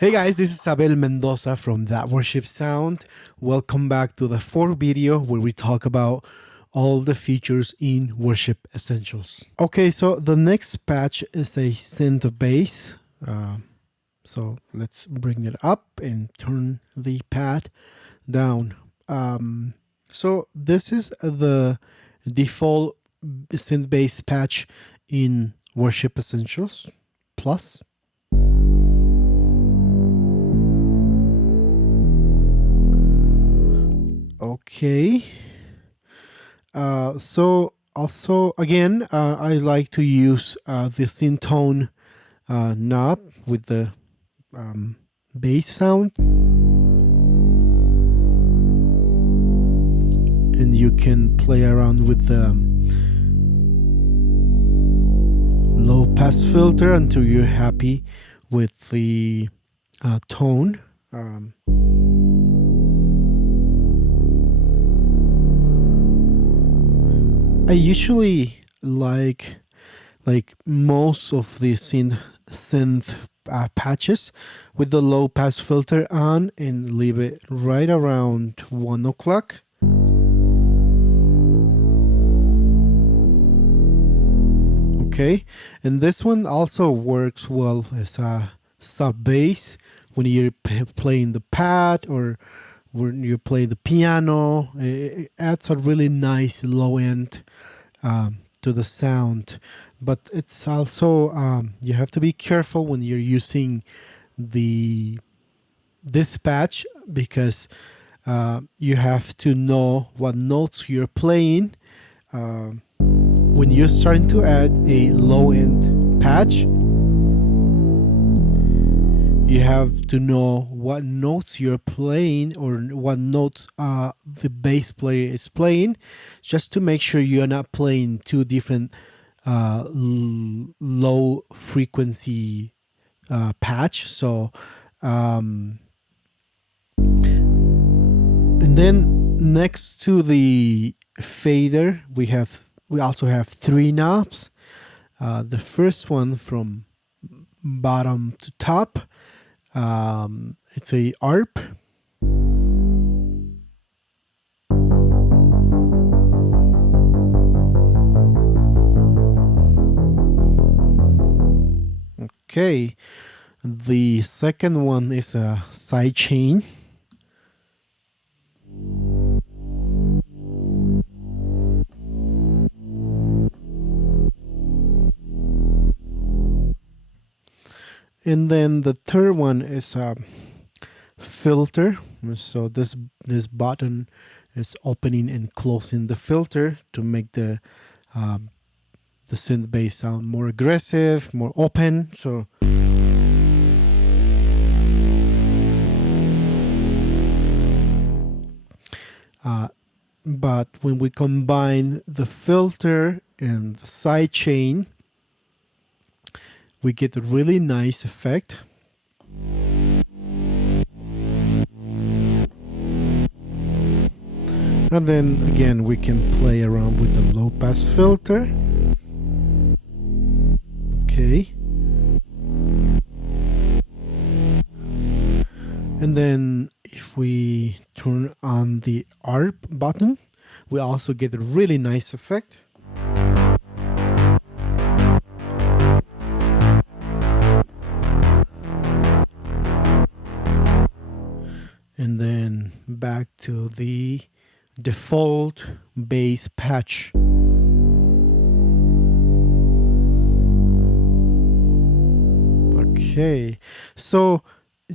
Hey guys, this is Abel Mendoza from That Worship Sound. Welcome back to the fourth video where we talk about all the features in Worship Essentials. Okay, so the next patch is a Synth Bass. So let's bring it up and turn the pad down. So this is the default Synth Bass patch in Worship Essentials Plus. Okay. So also again, I like to use the synth tone knob with the bass sound, and you can play around with the low pass filter until you're happy with the tone. I usually like most of the synth patches with the low pass filter on and leave it right around 1 o'clock. Okay, and this one also works well as a sub bass when you're playing the pad or when you play the piano. It adds a really nice low end to the sound, but it's also you have to be careful when you're using this patch because you have to know what notes you're playing. When you're starting to add a low end patch, you have to know what notes you're playing or what notes the bass player is playing, just to make sure you're not playing two different low frequency patch. So and then next to the fader, we also have three knobs. The first one from bottom to top, it's a ARP. Okay, the second one is a side chain. And then the third one is a filter. So this button is opening and closing the filter to make the synth bass sound more aggressive, more open. So but when we combine the filter and the side chain, we get a really nice effect. And then again, we can play around with the low pass filter. Okay. And then if we turn on the ARP button, we also get a really nice effect. And then back to the default bass patch. Okay, so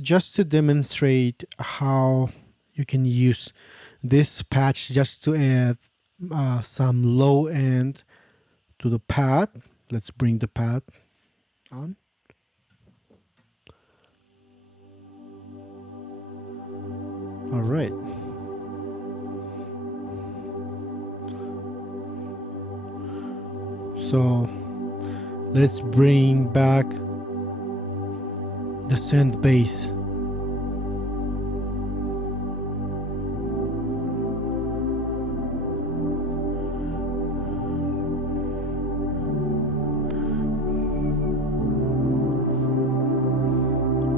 just to demonstrate how you can use this patch just to add some low end to the pad, let's bring the pad on. All right. So let's bring back the synth bass.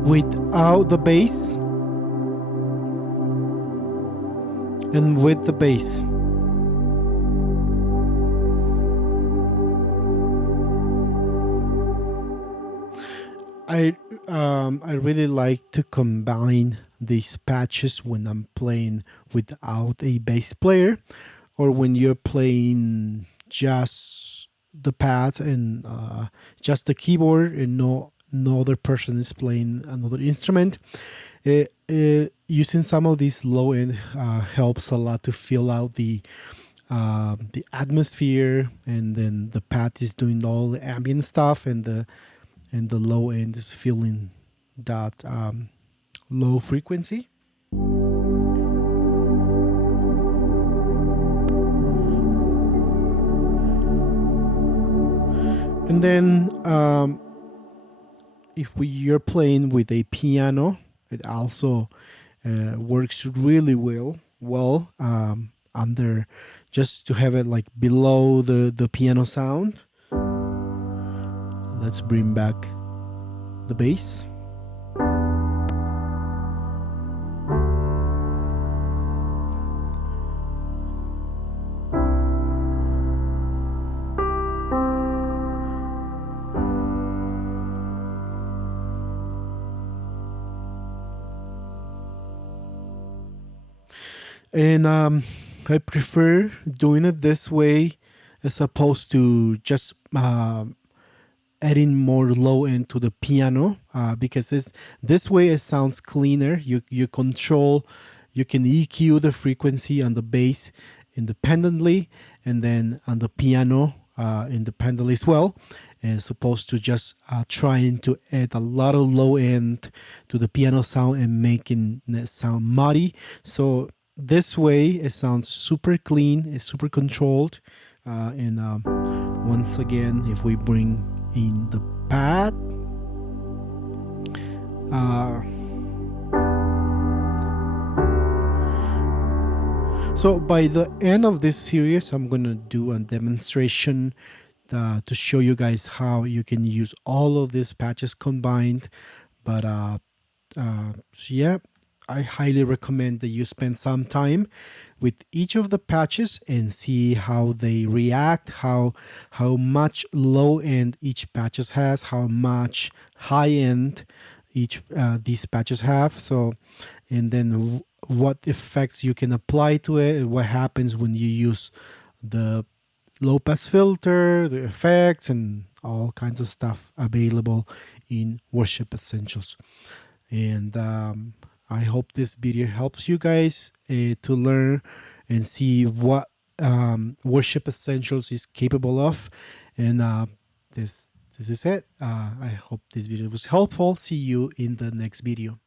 without the bass and with the bass. I really like to combine these patches when I'm playing without a bass player, or when you're playing just the pads and just the keyboard, and no other person is playing another instrument. Using some of these low end helps a lot to fill out the atmosphere, and then the pad is doing all the ambient stuff, and the low end is filling that low frequency. And then if you're playing with a piano, it also works really well under, just to have it like below the piano sound. Let's bring back the bass. And I prefer doing it this way as opposed to just adding more low end to the piano, because this way it sounds cleaner. You control, you can EQ the frequency on the bass independently, and then on the piano independently as well, as opposed to just trying to add a lot of low end to the piano sound and making it sound muddy. So this way it sounds super clean, it's super controlled. And once again, if we bring in the pad, so by the end of this series, I'm gonna do a demonstration to show you guys how you can use all of these patches combined. But so yeah, I highly recommend that you spend some time with each of the patches and see how they react, how much low end each patches has, how much high end each these patches have. So, and then what effects you can apply to it, and what happens when you use the low pass filter, the effects, and all kinds of stuff available in Worship Essentials. And I hope this video helps you guys to learn and see what Worship Essentials is capable of. And this is it. I hope this video was helpful. See you in the next video.